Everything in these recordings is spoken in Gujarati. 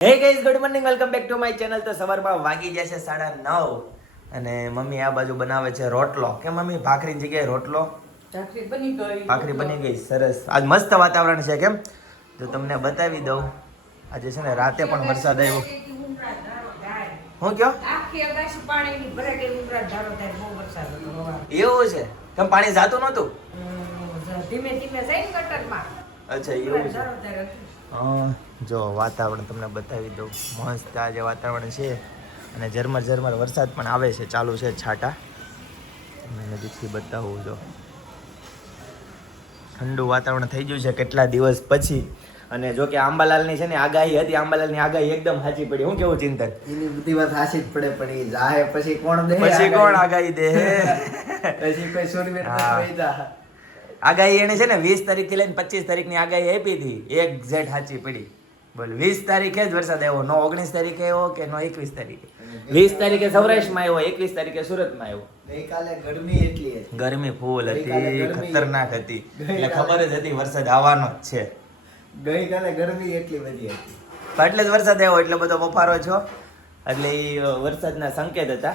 Hey guys good morning welcome back to my channel તો સવારમાં વાગી જશે સાડા નવ અને મમ્મી આ બાજુ બનાવે છે રોટલો. કે મમ્મી? ભાખરીની જગ્યાએ રોટલો? ભાખરી બની ગઈ ભાખરી બની ગઈ સરસ. આજ મસ્ત વાતાવરણ છે કેમ? તો તમને બતાવી દઉં. આજે છે ને રાતે પણ વરસાદ આવ્યો. હું કયો. એવું છે? કેમ પાણી જાતું નહોતું? ધીમે ધીમે જાય અચ્છા એવું છે. જો વાતાવરણ તમને બતાવી દઉં. મસ્ત આજે વાતાવરણ છે અને ઝરમર ઝરમર વરસાદ પણ આવે છે ચાલુ છે છાટા. તમને નજીકથી બતાવું જો. ઠંડુ વાતાવરણ થઈ ગયું છે કેટલા દિવસ પછી. અને જો કે આંબાલાલની છે ને આગાહી હતી આંબાલાલની આગાહી એકદમ સાચી પડી. હું કેવું ચિંતન? એની બધી વાત સાચી જ પડે પણ એ જાહે પછી કોણ દે પછી કોણ આગાહી? દે? પછી કોઈ સુરવીર આગાહી એને છે ને વીસ તારીખથી લઈને પચીસ તારીખની આગાહી આપી હતી. એક ઝેટ સાચી પડી. બોલ વીસ તારીખે જ વરસાદ આવ્યો. નો ઓગણીસ તારીખે આવ્યો કે નો એકવીસ તારીખે? વીસ તારીખે સૌરાષ્ટ્રમાં આવ્યો એકવીસ તારીખે સુરતમાં આવ્યો. ગઈકાલે ગરમી એટલી હતી. ગરમી ફૂલ હતી. ખતરનાક હતી. એટલે ખબર જ હતી વરસાદ આવવાનો જ છે. ગઈકાલે ગરમી એટલી બધી હતી. એટલે જ વરસાદ આવ્યો એટલે બધો બફારો છો. એટલે એ વરસાદના સંકેત હતા.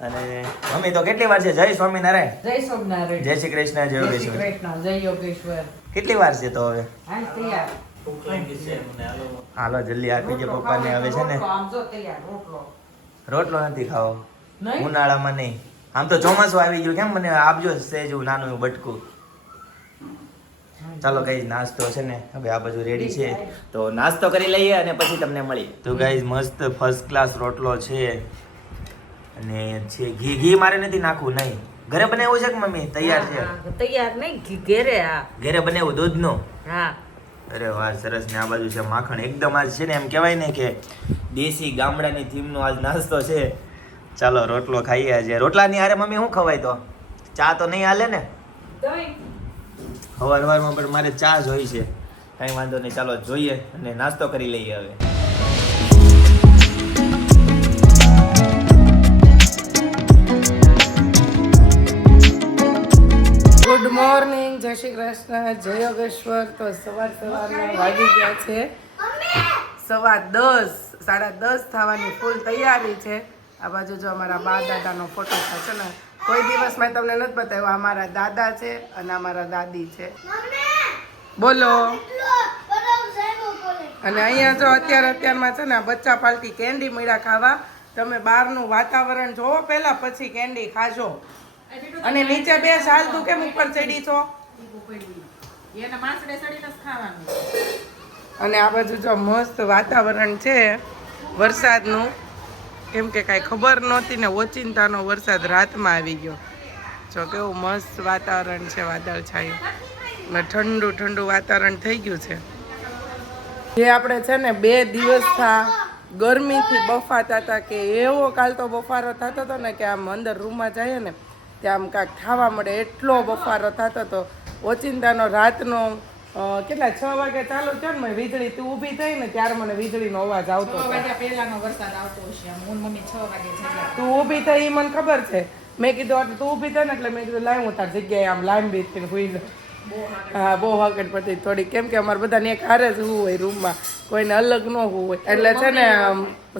અને મમ્મી તો કેટલી વાર છે? જય સ્વામિનારાયણ. જય સ્વામિનારાયણ. જય શ્રી કૃષ્ણ જય જય શ્રી કૃષ્ણ જય યોગેશ્વર. કેટલી વાર છે તો હવે? હાલો જલ્દી આપી દે પપ્પાને. હવે છે ને રોટલો નથી ખાવો. ઉનાળામાં નહીં. આમ તો ચોમાસું આવી ગયું. કેમ મને આપજો સેજ નાનું બટકું. ચાલો કઈ નાસ્તો છે ને? હવે આ બાજુ રેડી છે. તો નાસ્તો કરી લઈએ અને પછી તમને મળી. તો ગાઈઝ મસ્ત ફર્સ્ટ ક્લાસ રોટલો છે. અને છે ઘી ઘી મારે નથી નાખવું નહીં. ઘરે બનાવ્યું છે કે મમ્મી? તૈયાર છે? તૈયાર નહીં ઘી ઘેરે હા. ઘરે બનાવ્યું દૂધનું? હા. અરે વાહ સરસ. ને આ બાજુ છે માખણ એકદમ આજ છે ને એમ કહેવાય ને કે દેશી ગામડાની થીમનો આજ નાસ્તો છે. ચાલો રોટલો ખાઈએ આજે. રોટલાની હારે મમ્મી શું ખવાય તો? ચા તો નહીં હાલે ને? સવાર પણ મારે ચા જોઈ છે. કાંઈ વાંધો નહીં ચાલો જોઈએ અને નાસ્તો કરી લઈએ હવે. ગુડ મોર્નિંગ જય શ્રી કૃષ્ણ. જય યોગેશ્વર. તો સવાર સવારના વાગી ગયા છે. સવા દસ, સાડા દસ થવાની ફૂલ તૈયારી છે. આ બાજુ જો અમારા બા દાદાનો ફોટો છે ને? કોઈ દિવસ મેં તમને નથી બતાવ્યો અમારા દાદા છે અને અમારા દાદી છે. બોલો. અને અહીંયા જો અત્યારે અત્યારમાં છે ને બચ્ચા પાલટી કેન્ડી મળ્યા ખાવા. તમે બહારનું વાતાવરણ જોવો પહેલાં, પછી કેન્ડી ખાજો. અને નીચે બે સાલ તું કેમ ઉપર ચડી છો? અને આ બાજુ જો મસ્ત વાતાવરણ છે વરસાદનું. કેમ કે કાંઈ ખબર નહોતી ને ઓચિંતાનો વરસાદ રાતમાં આવી ગયો. જો કેવું મસ્ત વાતાવરણ છે વાદળ છાયું. ને ઠંડુ ઠંડુ વાતાવરણ થઈ ગયું છે. જે આપણે છે ને બે દિવસ થા ગરમીથી બફાતા હતા કે એવો કાલ તો બફારો થતો હતો ને કે આમ અંદર રૂમમાં જઈએ ને ત્યાં આમ કાંઈક ખાવા મળે એટલો બફારો થતો હતો ઓચિંતાનો રાતનો કેટલા છ વાગે ચાલુ થયો ને વીજળી તું ઊભી થઈ ને ત્યારે મને વીજળીનો અવાજ આવતો પહેલાનો વરસાદ આવતો હશે મમ્મી છ વાગે તું ઊભી થઈ એ મને ખબર છે. મેં કીધું તું ઊભી થઈ ને એટલે મેં કીધું લાવ હું તાર જગ્યાએ આમ લાંબી થઈને હુઈ જાઉં. હા બહુ હકડ પડતી થોડી. કેમ કે અમારે બધાને એક હારે જ હોવું હોય રૂમમાં. કોઈને અલગ ન હોવું હોય. એટલે છે ને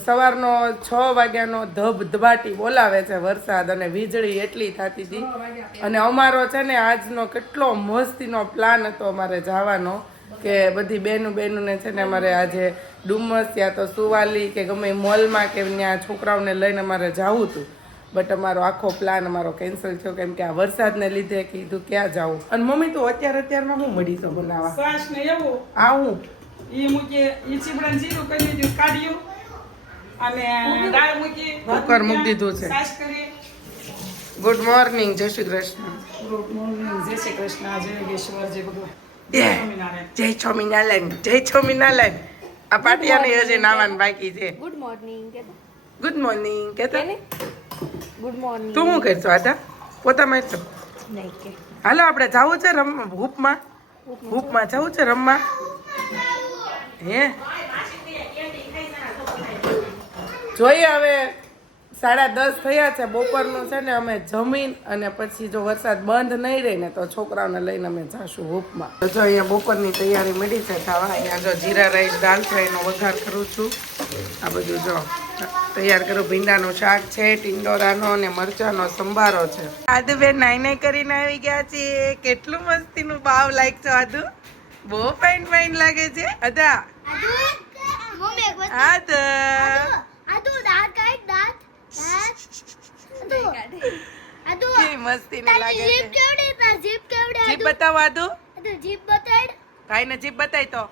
સવારનો છ વાગ્યાનો ધબધબાટી બોલાવે છે વરસાદ અને વીજળી એટલી થતી હતી. અને અમારો છે ને આજનો કેટલો મસ્તીનો પ્લાન હતો અમારે જવાનો કે બધી બેનું બેનુને છે ને અમારે આજે ડુમસ યા તો સુવાલી કે ગમે મોલમાં કે ત્યાં છોકરાઓને લઈને અમારે જવું હતું. બટ અમારો આખો પ્લાન અમારો કેન્સલ થયો કેમ કે આ વરસાદને લીધે કીધું ક્યાં જાવ અને મમ્મી તું અત્યારે અત્યારમાં હું મળી તો બનાવવા? શ્વાસ ને એવું? આ હું. ઈ મૂકી ઈ ચીબડાને જીરું કરી દીધું કાઢ્યું. અને દાળ મૂકી કુકર મૂકી દીધું છે. કરી. ગુડ મોર્નિંગ જય શ્રી કૃષ્ણ. ગુડ મોર્નિંગ જય શ્રી કૃષ્ણ જય યોગેશ્વર જય ભગવાન જય સ્વામિનારાયણ. જય સ્વામિનારાયણ. આ પાટિયાને હજી નાવાનું બાકી છે. ગુડ મોર્નિંગ ગુડ મોર્નિંગ કેતો? ગુડ મોર્નિંગ તું શું કરશો આતા પોતા મારશો નહીં હાલો આપણે જવું છે રમવા હૂપમાં? હૂપમાં જવું છે રમવા? હે? જોઈએ હવે સાડા દસ થયા છે બપોરનું છે ને અમે જમીન અને પછી જો વરસાદ બંધ નહીં રહે ને તો છોકરાઓને લઈને અમે જાશું હૂપમાં. તો જો અહીંયા બપોરની તૈયારી મળી છે થવા અહીંયા જો જીરા રાઈસ દાલ ફ્રાઈનો વઘાર કરું છું. આ બધું જો તૈયાર કરું. ભીંડાનું શાક છે ટિંડોરાનો અને મરચાનો સંભારો છે. આદુ બેન નાઈ નાઈ કરીને આવી ગયા છીએ. કેટલું મસ્તીનું ભાવ લાઈક છો આદુ? બહુ ફાઇન ફાઇન લાગે છે. અદા? આદુ? આદુ દાંત કાઢ દાંત આદુ મસ્તીનું લાગે છે? કેવડી જીભ કેવડી જીભ બતાવ આદુ જીભ બતાડ. ભાઈને જીભ બતાય તો.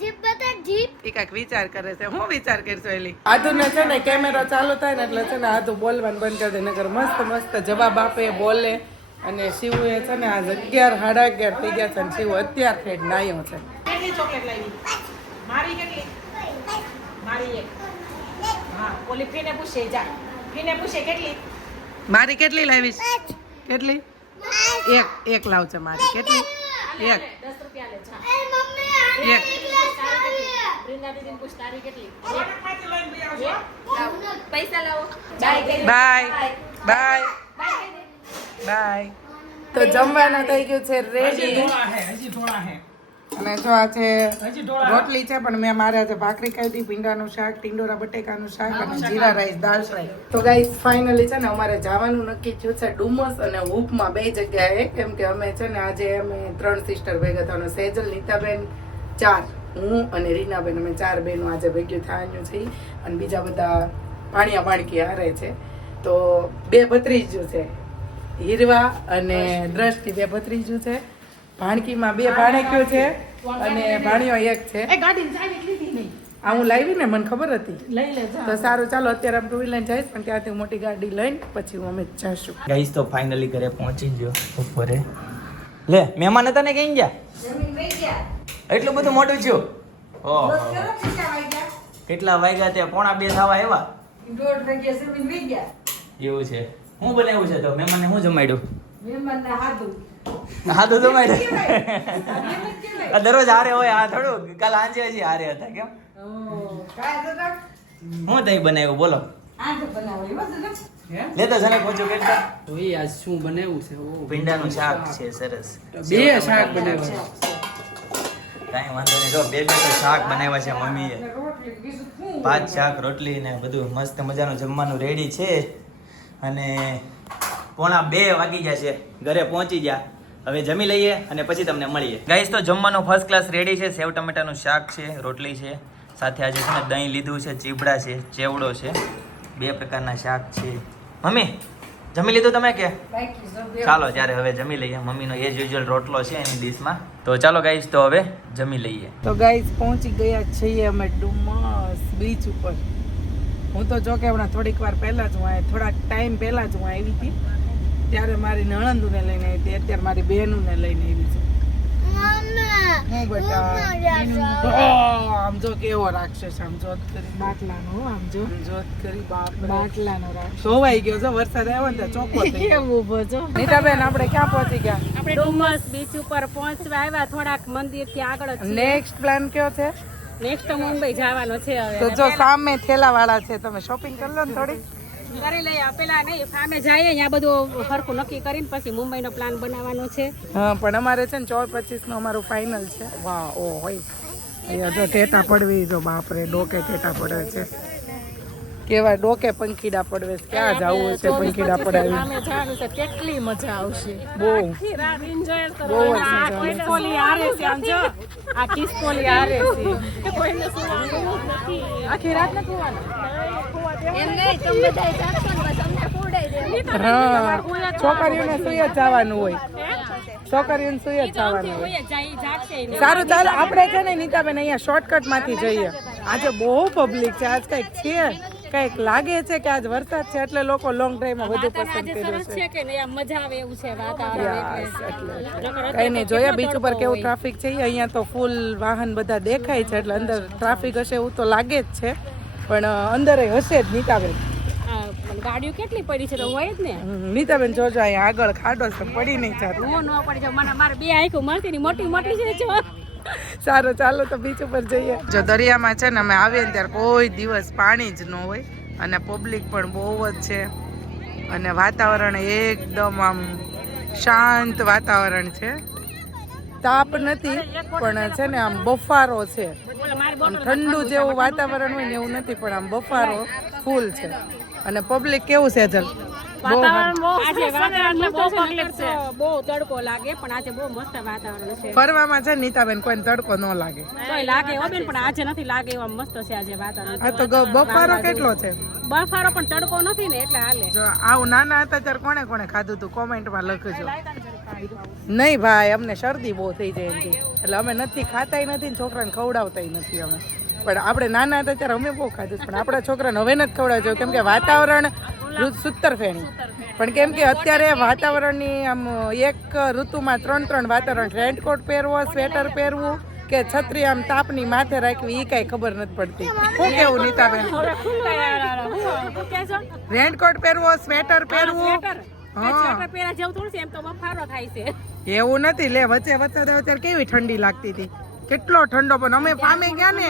જીભ બતા જીપ એ કાક વિચાર કરે છે. હું વિચાર કરશો એલી? આધુને છે ને કેમેરો ચાલુ થાય ને એટલે છે ને આધુ બોલવાનું બંધ કરી દે નકર મસ્ત મસ્ત જવાબ આપે બોલે. અને શિવ એ છે ને આજ અગિયાર સાડા અગિયાર થઈ ગયા છે અને શિવ અત્યારથી જ નાયો છે. કેટલી ચોકલેટ લાવી? મારી કેટલી? મારી એક. હા ઓલી ફીને પૂછે જા. ફીને પૂછે કેટલી? મારી કેટલી લાવીશ? કેટલી? એક એક લાવ છે મારી. કેટલી? એક. દસ રૂપિયા લે એક બાય બાય. બાય. બાય. તો જમવાનું થઈ ગયું છે રેડી અને જો આ છે રોટલી છે પણ મેં મારે આજે ભાખરી ખાઈ હતી ભીંડાનું શાક ટીંડોરા બટેકાનું શાક અને જીરા રાઈસ દાળ ફ્રાય. તો ગાઈસ ફાઇનલી છે ને અમારે જવાનું નક્કી થયું છે ડુમસ અને હૂપમાં બે જગ્યાએ કેમ કે અમે છે ને આજે અમે ત્રણ સિસ્ટર ભેગા થવાનું સેજલ નીતાબેન ચાર. હું અને રીનાબેન અમે ચાર બહેનો આજે ભેગ્યું થવાનું છે અને બીજા બધા પાણીયા પાણકી હારે છે. તો બે ભત્રીજો છે. હીરવા અને દ્રષ્ટિ. બે ભત્રીજું છે. ભાણકીમાં બે ભાણેક્યો છે અને ભાણિયો એક છે. આ હું લાવી ને મને ખબર હતી. લઈ લે તો સારું ચાલો અત્યારે આમ ટુ વ્હીલર જઈશ પણ ત્યાંથી મોટી ગાડી લઈને પછી હું અમે જઈશું. ગઈશ તો ફાઇનલી ઘરે પહોંચી ગયો બપોરે. લે મહેમાન હતા ને કઈ ગયા? એટલું બધું મોટું થયું? ઓહો કેટલા વાગ્યા તે પોણા બે થવા એવા એવું છે. શું બનાવ્યું છે તો? મહેમાનને શું જમાડ્યું? મહેમાનને હાથું હા તો જમાડ્યું? દરરોજ હારે હોય આ થોડું. કાલ આંજે હજી હારે હતા કેમ? હું તો શું તઈ બનાવ્યું? બોલો. લેતા તો જને પૂછો કેટલા જોઈએ આજ શું બનાવ્યું છે? ઓ ભીંડાનું શાક છે સરસ. બે શાક બનાવ્યા કાંઈ વાંધો નહીં. જો, બે બે તો શાક બનાવ્યા છે મમ્મીએ. પાંચ શાક, રોટલી ને બધું મસ્ત મજાનું જમવાનું રેડી છે. અને પોણા બે વાગી ગયા છે. ઘરે પહોંચી ગયા. હવે જમી લઈએ અને પછી તમને મળીએ. ગાઈસ તો જમવાનું ફર્સ્ટ ક્લાસ રેડી છે. સેવ ટમેટાનું શાક છે, રોટલી છે. સાથે આજે છે ને દહીં લીધું છે, ચીબડા છે, ચેવડો છે. બે પ્રકારના શાક છે. મમ્મી જમી લીધું તમે કે? ચાલો ત્યારે હવે જમી લઈએ. મમ્મીનો એજ યુઝ્યુઅલ રોટલો છે એની ડીશમાં. તો ચાલો ગાઈસ તો હવે જમી લઈએ. તો ગાઈસ પહોંચી ગયા છીએ અમે ડુમસ બીચ ઉપર. હું તો જો કે હમણાં થોડીક વાર પહેલા જ હું આવી થોડાક ટાઈમ પહેલા જ હું આવી હતી. ત્યારે મારી નણંદુને લઈને આવી હતી. અત્યારે મારી બહેનુને લઈને આવી છું. હું બેટા આમ જો કેવો રાક્ષસ આમ જોત કરી. બાટલાનો આમ જો. જોત કરી બાપ બાટલાનો રાક્ષસ. ધોવાઈ ગયો છે વરસાદ આવ્યો ને ચોખ્ખો થઈ ગયો. ઊભો છો નીતાબેન આપણે ક્યાં પહોંચી ગયા? આપણે ડુમસ બીચ ઉપર પહોંચવા આવ્યા થોડાક મંદિરથી આગળ જ નેક્સ્ટ પ્લાન કયો છે? નેક્સ્ટ મુંબઈ જવાનો છે હવે. તો જો સામે થેલા વાળા છે તમે શોપિંગ કરી લો ને થોડી કરી લઈએ. પેલા નહીં, ફામે જઈએ, અહીંયા બધું સરખું નક્કી કરીને પછી મુંબઈનો પ્લાન બનાવવાનો છે. હા, પણ અમારે છે ને ચોર પચીસ નો અમારું ફાઇનલ છે. વાહ ઓ હોય અહીંયા જો ટેટા પડવી, જો બાપરે, ડોકે ટેટા પડે છે. કેવા ડોકે પંખીડા પડવે ક્યાં જવું છે પંખીડા પડાવી? કેટલી મજા આવશે. બહુ. બહુ આખી રાત છોકરીઓને સુઈ જ જવાનું હોય. છોકરીઓને સુઈ જ જવાનું હોય. સારું ચાલો આપણે છે ને નીતાબેન અહીંયા શોર્ટકટમાંથી જઈએ. આજે બહુ પબ્લિક છે આજ કંઈક છે. કંઈક લાગે છે કે આજ વરસાદ છે એટલે લોકો લોંગ ડ્રાઈવમાં વધુ વાતાવરણ પસંદ કર્યું સરસ છે. કે નહીં? મજા આવે એવું છે વાતાવરણ કઈ નહીં જોયા બીચ ઉપર કેવું ટ્રાફિક છે અહીંયા તો ફૂલ વાહન બધા દેખાય છે એટલે અંદર ટ્રાફિક હશે એવું તો લાગે જ છે પણ અંદર હશે જ નીતાબેન. ગાડીઓ કેટલી પડી છે તો હોય જ ને. નીતાબેન જોજો અહીંયા આગળ ખાડો છે પડી નહીં જતું. હું ન પડી જાઉં મને મારે બે આંખો મળતી મોટી મોટી છે જો. સારું ચાલો તો બીચ ઉપર જઈએ. જો દરિયામાં છે ને અમે આવીએ ને ત્યારે કોઈ દિવસ પાણી જ ન હોય અને પબ્લિક પણ બહુ જ છે. અને વાતાવરણ એકદમ આમ શાંત વાતાવરણ છે. તાપ નથી પણ છે ને આમ બફારો છે. આમ ઠંડુ જેવું વાતાવરણ હોય ને એવું નથી પણ આમ બફારો ફૂલ છે. અને પબ્લિક કેવું છે જલ બહુ આજે વાતાવરણ બહુ તકલીફ છે. બહુ તડકો લાગે પણ આજે બહુ મસ્ત વાતાવરણ છે. ફરવામાં છે નીતાબેન કોઈને તડકો ન લાગે. લાગે હો બેન પણ આજે નથી લાગે એવા મસ્ત છે આજે વાતાવરણ. આ તો બફારો કેટલો છે? બફારો પણ તડકો નથી ને એટલે હાલે. જો આવું નાના હતા ત્યારે કોણે કોણે ખાધું હતું કોમેન્ટમાં લખજો. નહીં ભાઈ અમને શરદી બહુ થઈ જાય એટલે અમે નથી ખાતાય નથી ને છોકરાને ખવડાવતાય નથી અમે. પણ આપણે નાના હતા ત્યારે અમે બહુ ખાધું પણ આપણા છોકરાને હવે નથી ખવડાવજો કેમ કે વાતાવરણ સૂતર ફેણી પણ કેમ કે અત્યારે વાતાવરણની આમ એક ઋતુમાં ત્રણ ત્રણ વાતાવરણ રેનકોટ પહેરવો સ્વેટર પહેરવું કે છત્રી આમ તાપની માથે રાખવી એ કાંઈ ખબર નથી પડતી. શું કેવું નીતાબેન રેનકોટ પહેરવો સ્વેટર પહેરવું. એવું નથી લે વચ્ચે વચ્ચે અત્યારે કેવી ઠંડી લાગતી હતી? કેટલો ઠંડો પણ અમે ફામે ગયા ને,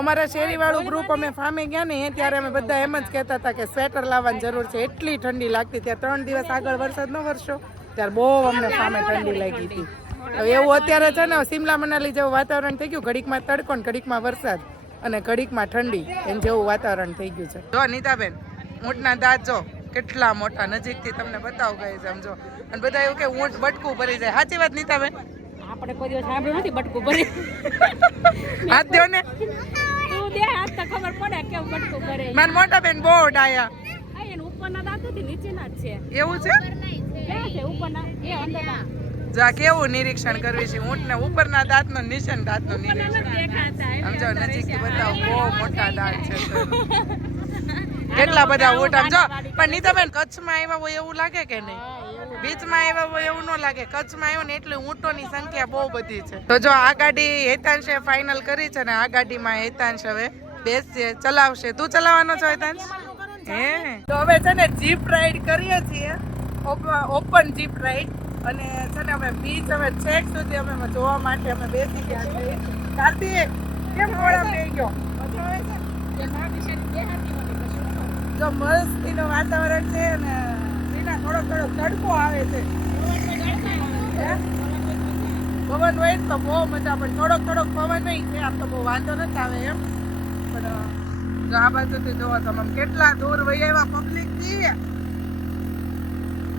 અમારા શેરી વાળું ગ્રુપ અમે ફામે ગયા ને, ત્યારે અમે બધા એમ જ કહેતા હતા કે સ્વેટર લાવવાની જરૂર છે. એટલી ઠંડી લાગતી ત્યાં ત્રણ દિવસ આગળ વરસાદ ન વરસ્યો, ત્યારે બહુ અમને ફામે ઠંડી લાગી હતી. એવું અત્યારે છે ને સિમલા મનાલી જેવું વાતાવરણ થઈ ગયું, ઘડીકમાં તડકો ને ઘડીકમાં વરસાદ અને ઘડીકમાં ઠંડી, એમ જેવું વાતાવરણ થઈ ગયું છે. જો, નીતાબેન, ઊંટના દાંત જો, કેટલા મોટા, નજીકથી તમને બતાવું ગઈ સમજો અને બધા એવું કે ઊંટ બટકું ભરી જાય. સાચી વાત, નીતાબેન? આપણે કોઈ દિવસ સાંભળ્યું નથી બટકું ભરી. હાથ દો ને. તું દે હાથ તો ખબર પડે કેવું બટકું ભરે. મારા મોટા બેન બહુ ડાયા. આ એનું ઉપરના દાંત નથી નીચેના જ છે. એવું છે? ક્યાં છે? ઉપરના એ અંદરના. જા કેવું નિરીક્ષણ કરવી છે? ઊંટ ને ઉપરના દાંતનો નિશાન દાંતનો નિરીક્ષણ. દેખાતા એમ. સમજો નજીકથી બતાવો બહુ મોટા દાંત છે. કેટલા બધા ઊંટ આમ જો પણ નીતાબેન કચ્છમાં આવ્યા હોય એવું લાગે કે નહીં? બીચમાં આવ્યા હોય એવું ન લાગે. કચ્છમાં આવ્યો ને એટલે ઊંટોની સંખ્યા બહુ બધી છે. તો જો આ ગાડી હેતાંશે ફાઇનલ કરી છે ને આ ગાડીમાં હેતાંશ હવે બેસશે ચલાવશે. તું ચલાવવાનો છો હેતાંશ? હે? તો હવે છે ને જીપ રાઈડ કરીએ છીએ. ઓપન જીપ રાઈડ અને છે ને અમે બીચ અમે છેક સુધી અમે જોવા માટે અમે બેસી ગયા છીએ. કાર્તિક કેમ મોડા થઈ ગયો? જો મસ્તીનું વાતાવરણ છે અને એના થોડો થોડો તડકો આવે છે? પવન હોય તો બહુ મજા, પણ થોડોક થોડોક પવન નહીં છે આમ તો બહુ વાંધો નથી આવે એમ. પણ આ બાજુથી જોવો તમે કેટલા દૂર વહી આવ્યા પબ્લિકથી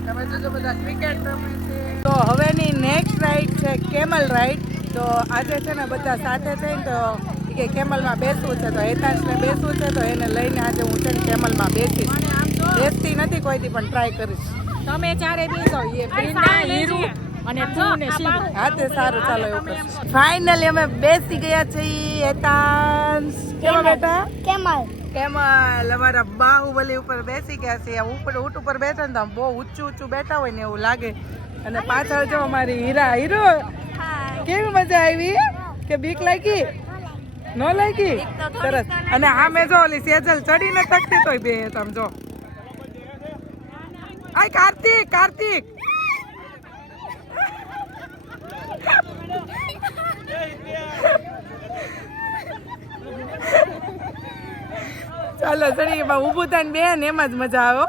તમે જોજો બધા ક્રિકેટ રમે છે. તો હવેની નેક્સ્ટ રાઈડ છે કેમલ રાઈડ તો આજે છે ને બધા સાથે થઈને તો કે કેમલમાં બેસવું છે, તો હેતાશને બેસવું છે, તો એને લઈને આજે હું છે ને કેમલમાં બેસીશ. બેસતી નથી કોઈથી પણ ટ્રાય કરીશ. તમે ચારે બેસો એ પ્રિન્ડા હીરુ અને તું ને શિવ હા તે સારું ચાલો એવું કરશું. ફાઇનલી અમે બેસી ગયા છીએ હેતાંશ કેવા બેટા? કેમલ. કેમલ અમારા બાહુબલી ઉપર બેસી ગયા છે ઉપર ઊંટ ઉપર બેઠા ને તો બહુ ઊંચું ઊંચું બેઠા હોય ને એવું લાગે. અને પાછળ જો અમારી હીરા હીરો. કેવી મજા આવી? કે બીક લાગી? ન લાગી? સરસ. અને આમે જો ઓલી સેજલ ચડીને તકતી તોય બે તમે જો. આય કાર્તિક કાર્તિક. ચાલો ચડી એમાં ઊભું થાય બેન એમાં જ મજા આવે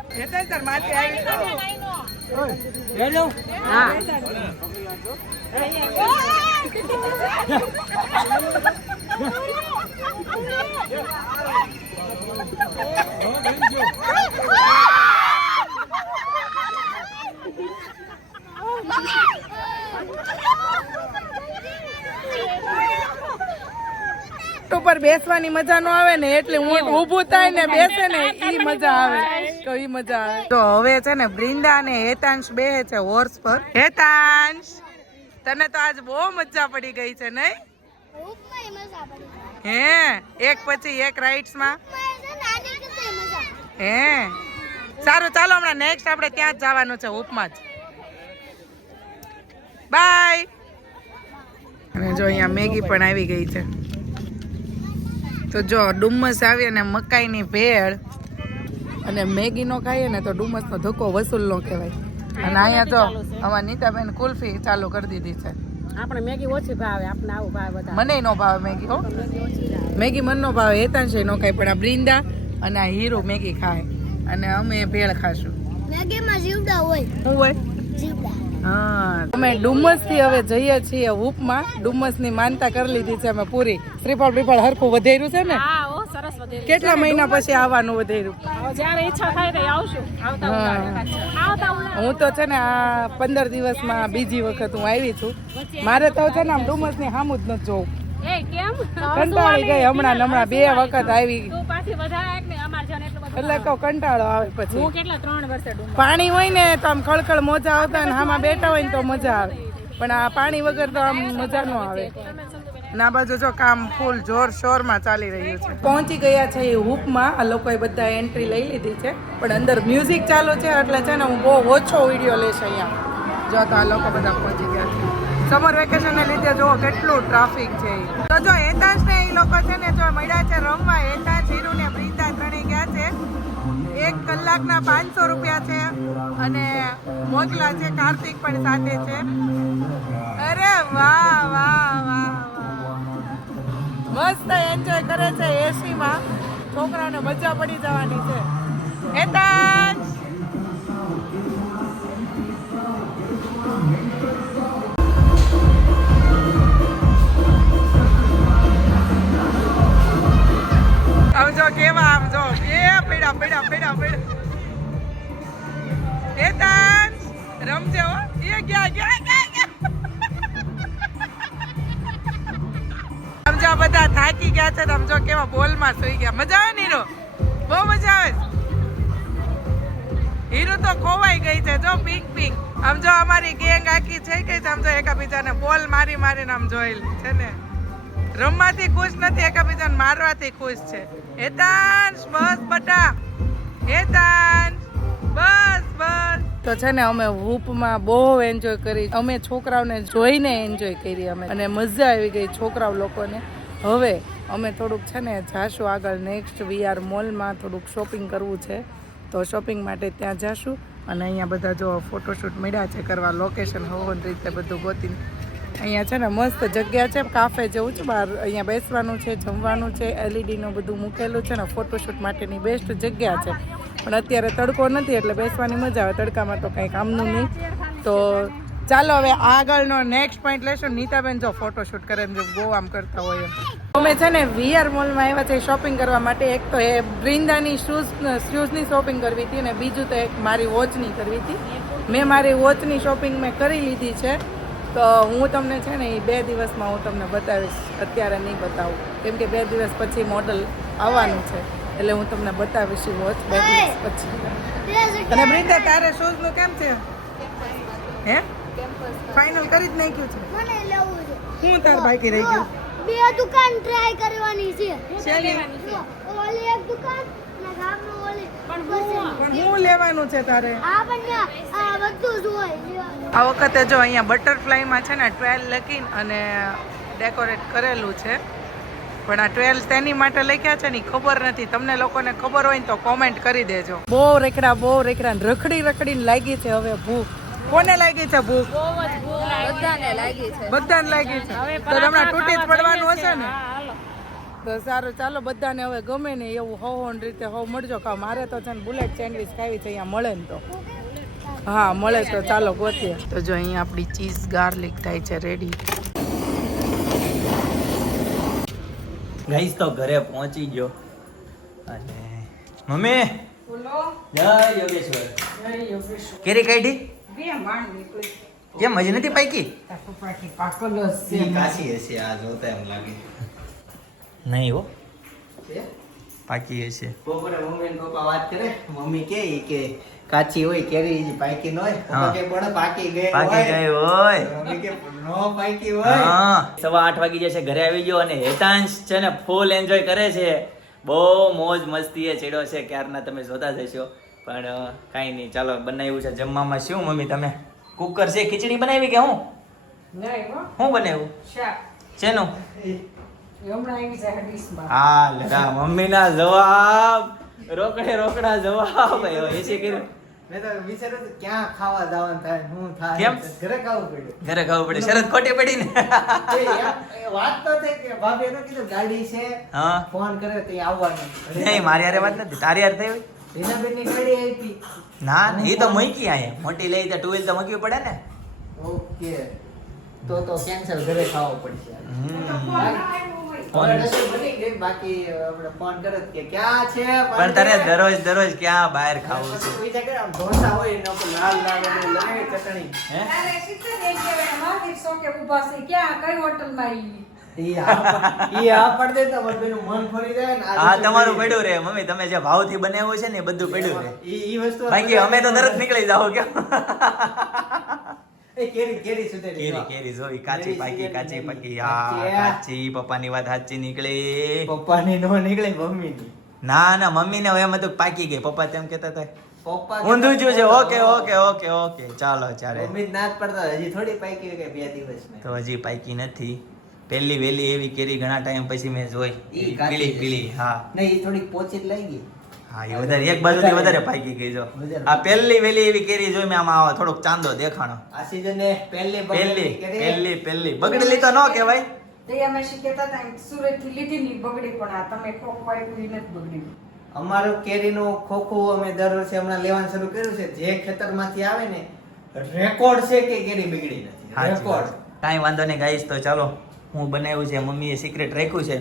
હા. હેતાંશ ઊંટ ઉપર બેસવાની મજા ન આવે ને એટલે ઊંટ ઊભું થાય ને બેસે ને એ મજા આવે. તો એ મજા આવે. તો હવે છે ને બ્રિંદા અને હેતાંશ બે છે હોર્સ પર. હેતાંશ તને તો આજ બહુ મજા પડી ગઈ છે નહીં? ઉપમાય મજા પડી હે એક પછી એક રાઇડ્સમાં. ને હે સારું ચાલો હમણાં નેક્સ્ટ આપણે ત્યાં જ જવાનું છે ઉપમાં જ. બાય અને જો અહીંયા મેગી પણ આવી ગઈ છે. તો જો ડુમ્મસ આવે ને મકાઈની ભેળ અને મેગી નો ખાઈએ ને તો ડુમ્મસનો ધક્કો વસૂલ નો કહેવાય. અને અહીંયા તો અમાર નીતાબેન કુલ્ફી ચાલુ કરી દીધી છે. આપણે મેગી ઓછી ભાવે આપણે આવું ભાવે બધા. મને નો ભાવે મેગી હો. મેગી મનનો ભાવે. મેગી મન નો ભાવે હેતાંશે નો ખાય પણ આ બ્રિંદા અને આ હીરો મેગી ખાય. અને અમે ભેળ ખાશું. મેગીમાં જીવડા હોય. શું હોય? જીવડા. હા અમે ડુમસથી હવે જઈએ છીએ હુપમાં. ડુમસની માનતા કરી લીધી છે અમે પૂરી. શ્રીફળ બીફળ હરખું વધેર્યું છે ને? કેટલા મહિના પછી આવવાનું વધેર્યું? હા. તો છે ને આ પંદર દિવસમાં બીજી વખત હું આવી છું. મારે તો છે ને આમ ડુમસની સામું જ નથી જોવું કંટાળી ગઈ હમણાં હમણાં બે વખત આવી. એટલું કહું કંટાળો આવે પછી. હું કેટલા ત્રણ વર્ષે પાણી હોય ને તો આમ ખળખળ મોજા આવતા ને આમાં બેઠા હોય ને તો મજા આવે. પણ આ પાણી વગર તો આમ મજા ન આવે. ના બાજુ જો કામ ફૂલ જોર શોરમાં ચાલી રહ્યું છે. પહોંચી ગયા છે એ હૂપમાં. આ લોકોએ બધા એન્ટ્રી લઈ લીધી છે. પણ અંદર મ્યુઝિક ચાલુ છે એટલે છે ને હું બહુ ઓછો વીડિયો લઈશ અહીંયા. જો તો આ લોકો બધા પહોંચી ગયા છે. સમર વેકેશનને લીધે જો કેટલું ટ્રાફિક છે. તો જો હેતાંશ ને એ લોકો છે ને જો મળ્યા છે રમવા હેતાંશ હીરુ ને એક કલાકના પાંચસો રૂપિયા છે અને મોકલા છે કાર્તિક પણ સાથે છે. અરે વાહ વાહ વાહ મસ્ત એન્જોય કરે છે એસીમાં છોકરાને મજા પડી જવાની છે. હેતાંશ. આવજો કેવા આમ જો એ પૈડા પૈડા પૈડા પૈડા હેતાંશ રમજે હો. એ ગયા ગયા સમજો બધા થાકી ગયા છે સમજો કેવા બોલમાં સુઈ ગયા. મજા આવે હીરો? બહુ મજા આવે હીરો તો ખોવાઈ ગઈ છે, જો પિંક પિંક આમ જો અમારી ગેંગ આખી છે ગઈ છે, આમ જો એકબીજાને બોલ મારી, મારીને આમ જોયેલી છે ને. રમવાથી ખુશ નથી, એકાબીજાને મારવાથી ખુશ છે. હેતાંશ, બસ બટા. હેતાંશ, બસ બસ. તો છે ને, અમે હૂપમાં બહુ એન્જોય કરી. અમે છોકરાઓને જોઈને એન્જોય કરી અમે. અને મજા આવી ગઈ છોકરાઓ લોકોને. હવે અમે થોડુંક છે ને, જાશું આગળ નેક્સ્ટ વીઆર મોલમાં થોડુંક શોપિંગ કરવું છે. તો શોપિંગ માટે ત્યાં જાશું. અને અહીંયા બધા જો ફોટોશૂટ મળ્યા છે, કરવા લોકેશન હોવાની રીતે બધું ગોતીને. અહીંયા છે ને મસ્ત જગ્યા છે. કાફે જેવું છે. બહાર અહીંયા બેસવાનું છે, જમવાનું છે. એલઈડીનું બધું મૂકેલું છે ને ફોટોશૂટ માટેની બેસ્ટ જગ્યા છે. પણ અત્યારે તડકો નથી એટલે બેસવાની મજા આવે. તડકામાં તો કંઈ કામનું નહીં. તો ચાલો હવે આગળનો નેક્સ્ટ પોઈન્ટ લેશું. નીતાબેન જો ફોટોશૂટ કરે જો બહુ આમ કરતા હોય એમ. અમે છે ને વીઆર મોલમાં આવ્યા છે શોપિંગ કરવા માટે. એક તો એ બ્રિંદાની શૂઝ શૂઝની શોપિંગ કરવી હતી અને બીજું તો એક મારી વોચની કરવી હતી. મેં મારી વોચની શોપિંગ મેં કરી લીધી છે. તો હું તમને છે ને એ બે દિવસમાં હું તમને બતાવીશ અત્યારે નહીં બતાવું. કેમ કે બે દિવસ પછી મોડલ આવવાનું છે એટલે હું તમને બતાવીશ વોચ બે દિવસ પછી. અને બ્રિતા તારે શૂઝનું કેમ છે? હે? ફાઇનલ કરી જ નાખ્યું છે. હું લેવું તાર બાકી રહી ગયું? બે દુકાન ટ્રાય કરવાની છે. ઓલી એક દુકાન ને ગામનું હું લેવાનું છે તારે? આ વખતે જો અહીંયા બટરફ્લાયમાં છે ને ટ્વેલ લખીને અને ડેકોરેટ કરેલું છે. પણ આ ટ્વેલ્વ તેની માટે લખ્યા છે ને ખબર નથી. તમને લોકોને ખબર હોય ને તો કોમેન્ટ કરી દેજો. બહુ રેકડા બહુ રેકડા રખડી રખડી રખડીને લાગી છે હવે ભૂખ. કોને લાગી છે ભૂખ? બધાને લાગી છે. બધાને લાગી છે. તો હમણાં તૂટી જ પડવાનું હશે ને? તો સારું ચાલો બધાને હવે ગમે ને એવું હોવન રીતે હોવ મળજો ખાવ મારે તો છે ને બુલેટ સેન્ડવિચ ખાવી છે અહીંયા મળે ને તો. હા મળે તો ચાલો ગોતીએ. તો જો અહીંયા આપણી ચીઝ ગાર્લિક થાય છે રેડી ગઈસ તો ઘરે પહોંચી ગયો. અને મમ્મી જય યોગેશ્વર. કેરી કાઢી? કેમ હજી નથી પાકી? ઈ કાચી હશે આ જોતા એમ લાગે. નહીં હો? પાકી હશે. બપોરે મમ્મી ને પપ્પા વાત કરે. મમ્મી કે કે કાચી હોય કેરી પાકી ન હોય. હા. કે પણ પાકી ગઈ પાકી હોય. ગઈ હોય. મમ્મી કે નો પાકી હોય. હા. સવા આઠ વાગી જશે ઘરે આવી ગયો અને હેતાંશ છે ને ફૂલ એન્જોય કરે છે. બહુ મોજ મસ્તી એ ચડ્યો છે ક્યારના તમે જોતા જશો પણ કાંઈ નહીં. ચાલો બનાવ્યું છે. જમવામાં શું મમ્મી તમે? કુકર છે ખીચડી બનાવી કે હું? શું બનાવ્યું શેનું? હા લગા મમ્મીના જવાબ. રોકડે રોકડા જવાબ કર્યું મેં તો વિચાર્યું ક્યાં ખાવા જવાનું થાય હું થાય? કેમ? ઘરે ખાવું પડ્યું. ઘરે ખાવું પડે. શરત ખોટી પડી ને. વાત તો થઈ કે ભાભી એનું કીધું ગાડી છે હા. ફોન કરે તો આવવાનું. નહીં મારી હારે વાત નથી. તારી હારે થઈ? રીનાબેનની ગાડી આપી. ના ના એ તો મૂકી અહીંયા મોટી લઈ તો ટુ વ્હીલ તો મૂકવી પડે ને. ઓકે. તો તો કેન્સલ ઘરે ખાવો પડશે. પણ તારે દરરોજ દરરોજ ક્યાં બહાર ખાવું છે? ઢોસા હોય લાલ લાલ ચટણી. હે. ક્યાં? કઈ તમારું પડ્યું રે મમ્મી તમે જે ભાવથી બનાવ્યું છે ને બધું પડ્યું રે. ઈ ઈ વસ્તુ બાકી અમે તો તરત નીકળી જાઓ કે એ કેરી કેરી સુધેરી કેરી કેરી જોઈ કાચી પાકી કાચી પાકી. હા આ. કાચી પપ્પાની વાત સાચી નીકળી. પપ્પાની નો નીકળે મમ્મીની. ના ના મમ્મી ને એમ હતું પાકી ગઈ. પપ્પા તેમ કેતા હતા. ઊંધું છે ઓકે ઓકે ઓકે ઓકે. ચાલો ચાલે. મમ્મી ના પડતા હજી થોડી પાકી કે બે દિવસ તો હજી પાકી નથી. પહેલી વેલી એવી કેરી ઘણા ટાઈમ પછી મેં જોઈ. પીળી પીળી હા. નહીં થોડીક પોચી જ લઈ ગઈ હા એ વધારે એક બાજુથી વધારે. પાકી ગઈ જો. આ પહેલી વેલી એવી કેરી જોઈ મેં આમાં આવો થોડોક ચાંદો દેખાણો. આ સીઝને પહેલી પહેલી પહેલી પહેલી. બગડેલી તો ન કહેવાય. તે અમે શી કહેતા હતા, સુરતથી લીધી ની બગડી પણ આ તમે ખોખું આપ્યું નથી બગડી અમારું કેરીનું ખોખું અમે દર વર્ષે હમણાં લેવાનું શરૂ કર્યું છે. જે ખેતરમાંથી આવે ને રેકોર્ડ છે કે કેરી બગડી નથી. રેકોર્ડ. કાંઈ વાંધો નહીં ગાઈશ તો ચાલો. હું બનાવ્યું છે મમ્મીએ સિક્રેટ રાખ્યું છે.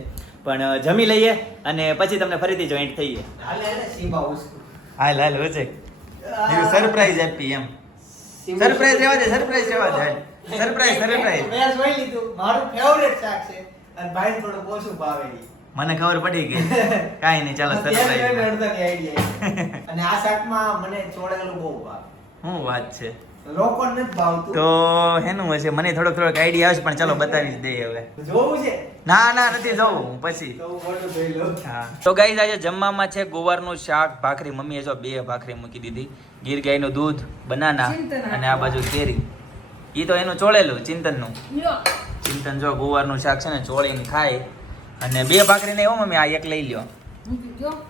પણ જમી લઈએ અને પછી તમને ફરીથી જોઈન્ટ થઈએ. હાલે હાલે વચ્ચે. સરપ્રાઈઝ આપી એમ. સરપ્રાઈઝ રહેવા દે સરપ્રાઈઝ રહેવા દે સરપ્રાઈઝ સરપ્રાઈઝ મેં જોઈ લીધું. મારું ફેવરેટ શાક છે. અને ભાઈ થોડું ઓછું ભાવે મને ખબર પડી ગઈ. કાઈ નહીં ચાલો સરપ્રાઈઝ અને આ શાકમાં મને ચોળેલું બહુ ભાવે. શું વાત છે. તો હેનું હશે? મને થોડો થોડોક આઈડિયા આવશે પણ ચાલો બતાવી જ દઈએ હવે. જોવું છે? ના ના નથી જવું પછી. તો ગાઈઝ આજે જમવામાં છે ગુવારનું શાક ભાખરી. મમ્મીએ જો બે ભાખરી મૂકી દીધી. ગીર ગાયનું દૂધ બનાના અને આ બાજુ કેરી. એ તો એનું ચોળેલું ચિંતનનું. ચિંતન જો ગોવારનું શાક છે ને ચોળીને ખાય. અને બે ભાખરી ને હો મમ્મી આ એક લઈ લ્યો.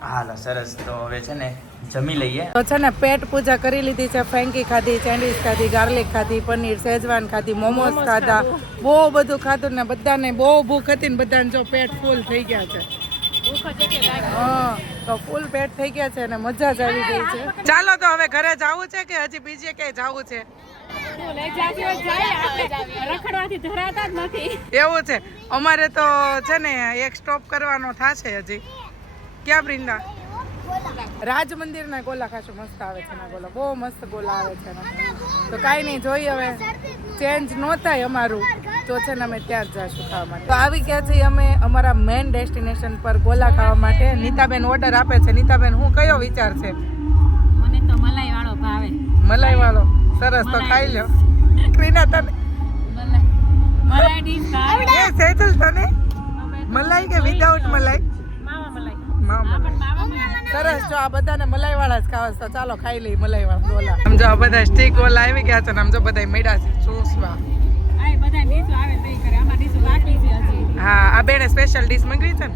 હાલો સરસ. તો હવે છે ને જમી લઈએ. તો છે ને પેટ પૂજા કરી લીધી છે ફેંકી ખાધી સેન્ડવીચ ખાધી ગાર્લિક ખાધી પનીર શેજવાન ખાધી મોમોસ ખાધા બહુ બધું ખાધું ને બધાને બહુ ભૂખ હતી ને બધાને જો પેટ ફૂલ થઈ ગયા છે. હા તો ફૂલ પેટ થઈ ગયા છે અને મજા જ આવી ગઈ છે. ચાલો તો હવે ઘરે જવું છે કે હજી બીજે ક્યાંય જવું છે? લઈ જાતી હોય જાય આપણે રખડવાથી ધરાતા જ નથી. એવું છે. અમારે તો છે ને એક સ્ટોપ કરવાનો થશે હજી. ક્યાં બૃંદા રાજ મંદિર ના ગોલા ખાશો મસ્ત આવે છે ના ગોલા. બહુ મસ્ત ગોલા આવે છે ના. તો કાંઈ નહીં જોઈએ હવે. ચેન્જ ન થાય અમારું. તો છે ને અમે ત્યાં જ જઈશું ખાવા માટે. તો આવી ગયા છીએ અમે અમારા મેઇન ડેસ્ટિનેશન પર ગોલા ખાવા માટે. નીતાબેન ઓર્ડર આપે છે. નીતાબેન હું કયો વિચાર છે? મને તો મલાઈ વાળો ભાવે. મલાઈ વાળો સરસ તો ખાઈ લ્યો. ક્રીના તને? મલાઈ મલાઈ ડીશ ભાવે. એ સેજલ તને? મલાઈ કે વિધાઉટ મલાઈ માવા મલાઈ મામા પણ માવા મલાઈ સરસ જો આ બધાને મલાઈ વાળા જ ખાવા છે. તો ચાલો ખાઈ લઈ મલાઈ વાળા ગોલા આમ જો આ બધા સ્ટીક ઓલા આવી ગયા છે ને આમ જો બધા મેડા છે ચૂસવા આ બધા ડીશ આવે તે કરે આમાં ડીશ બાકી છે હજી હા આ બેને સ્પેશિયલ ડીશ મંગાવી છે ને?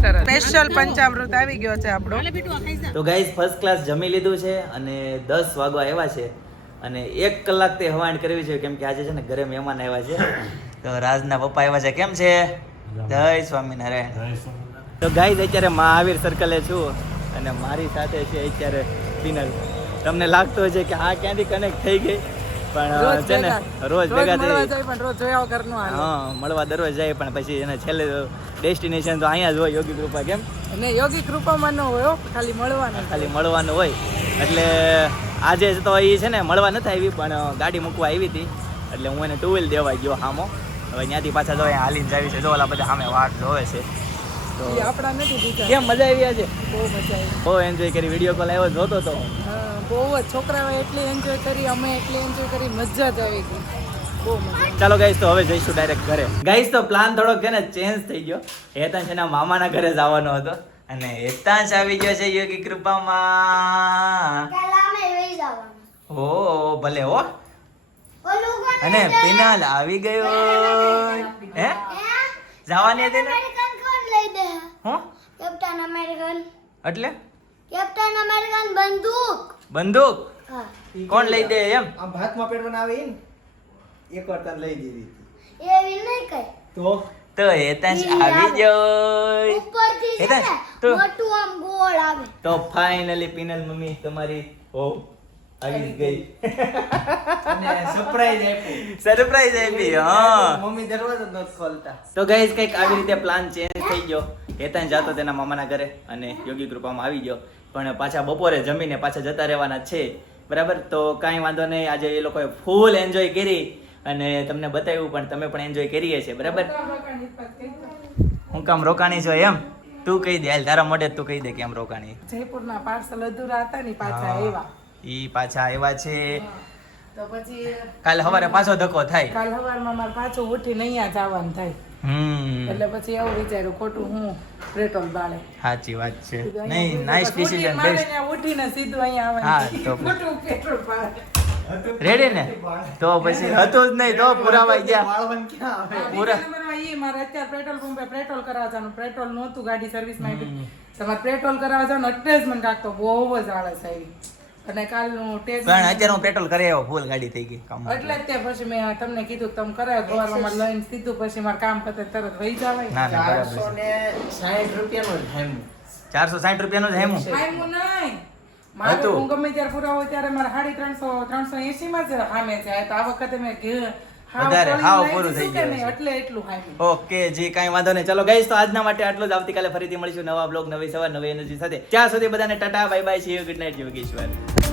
સરસ. સ્પેશિયલ પંચામૃત આવી ગયો છે આપણો. એટલે બીટું ખાઈ જા તો ગાઈઝ ફર્સ્ટ ક્લાસ જમી લીધું છે અને દસ વાગવા આવ્યા છે અને એક કલાક તે હવાણ કરવી છે કેમ કે આજે છે ને ઘરે મહેમાન આવ્યા છે. તો રાજના પપ્પા આવ્યા છે કેમ છે? જય સ્વામિનારાયણ. તો ગાઈઝ અત્યારે મહાવીર સર્કલે છું અને મારી સાથે છે અત્યારે પિનલ તમને લાગતું હશે કે આ ક્યાંથી કનેક્ટ થઈ ગઈ? પણ છે ને રોજ ભેગા થઈ. જાય જોયા હા મળવા દરરોજ જાય પણ પછી એને છેલ્લે ડેસ્ટિનેશન તો અહીંયા જ હોય યોગી કૃપા કેમ? અને યોગી કૃપામાં ન હોય ખાલી મળવાનું ખાલી મળવાનું હોય. એટલે આજે તો એ છે ને મળવા નથી આવી પણ ગાડી મૂકવા આવી હતી. એટલે હું એને ટુ વ્હીલ દેવા ગયો હામો. હવે ત્યાંથી પાછા જો હાલીને જાવી છે જો ઓલા બધા સામે વાટ જોવે છે. આપણા નથી કેમ મજા આવી આજે? બહુ મજા આવી. બહુ એન્જોય કરી વીડિયો કોલ આવ્યો જોતો તો. બહુ જ. છોકરાઓએ એટલી એન્જોય કરી અમે એટલી એન્જોય કરી મજા જ આવી ગઈ. ચાલો ગાઈસ તો હવે જઈશું ડાયરેક્ટ ઘરે. ગાઈસ તો પ્લાન થોડોક છે ને ચેન્જ થઈ ગયો. હેતાંશ એના મામાના ઘરે જવાનો હતો. અને હેતાંશ આવી ગયો છે યોગી કૃપામાં. ઓ ભલે હો. અને પિનાલ આવી ગયો. હે? જવાની હતી ને? લઈ દે. હો? Captain American. એટલે? કેપ્ટન અમેરિકન બંદૂક. બંદૂક? હા. કોણ લઈ દે એમ? આમ ભાતમાં પેરવાના આવે ઈ એક વાર તને લઈ દીધી એ એવી નહીં કઈ. તો? તો એ ઈ આવી. જોઈ ઉપરથી છે મોટું આમ ગોળ આવે. તો ફાઇનલી પિનલ મમ્મી તમારી ઓ આવી ગઈ. અને સરપ્રાઈઝ આપ્યું સરપ્રાઈઝ આપી હા. મમ્મી દરવાજો નહોતા ખોલતા. તો ગઈઝ કંઈક આવી રીતે પ્લાન ચેન્જ થઈ ગયો. હેતાન જાતો તેના મામાના ઘરે અને યોગી કૃપામાં આવી ગયો. પણ પાછા બપોરે જમીને પાછા જતા રહેવાના છે. બરાબર? તો કાંઈ વાંધો નહીં આજે એ લોકોએ ફૂલ એન્જોય કરી અને તમને બતાવ્યું પણ તમે પણ એન્જોય કરીએ છે બરાબર? હું કામ રોકાણી છો એમ? તું કહી દે હાલ તારા મોઢે જ તું કહી દે કેમ રોકાણી. જયપુરના પાર્સલ અધૂરા હતા ને પાછા હા. ઈ પાછા આવ્યા છે. તો પછી કાલ હવારે પાછો ધક્કો થાય. કાલ સવારમાં મારે પાછું ઉઠીને અહીંયા જવાનું થાય. હમ. એટલે પછી એવું વિચાર્યું ખોટું હું પેટ્રોલ બાળે. સાચી વાત છે. નહીં નાઇસ ડિસિઝન બેસ્ટ ઉઠીને સીધું અહીંયા હા, તો ખોટું પેટ્રોલ બાળે. રેડી ને? તો પછી હતું જ નહીં તો પુરાવાઈ ગયા. પૂરા- મારે અત્યારે પેટ્રોલ પંપે પેટ્રોલ કરાવવા જવાનું પેટ્રોલ નહોતું ગાડી સર્વિસમાં તમારે પેટ્રોલ કરાવવા જવાનું એટલે જ મને કાંઈક તો બહુ જ આળસ આવી. અને કાલનું ટેગ પણ અત્યારે હું પેટ્રોલ કરી આવ્યો ફૂલ ગાડી થઈ ગઈ કામ એટલે જ તે પછી મેં તમને કીધું તમે કરાવો સવારમાં મારે લઈને સીધું પછી મારે કામ કરતા તરત વહી જવાય. ના ના ચારસો ને સાઠ રૂપિયાનું જ હેમું. ચારસો સાઠ રૂપિયાનું જ હેમું? ટાઈમ નહીં. મારે હું ગમે ત્યારે પૂરા હોય ત્યારે મારે સાડી ત્રણસો ત્રણસો એસી માં જ સામે છે. તો આ વખતે મેં વધારે, હાવ પૂરું થઈ ગયું એટલે એટલું ઓકે જી કાંઈ વાંધો નહીં. ચલો ગઈશ તો આજના માટે આટલું જ. આવતીકાલે ફરીથી મળીશું નવા બ્લોગ નવી સવાર નવી એનર્જી સાથે. ત્યાં સુધી બધાને tata bye bye see you good night Yogeshwar.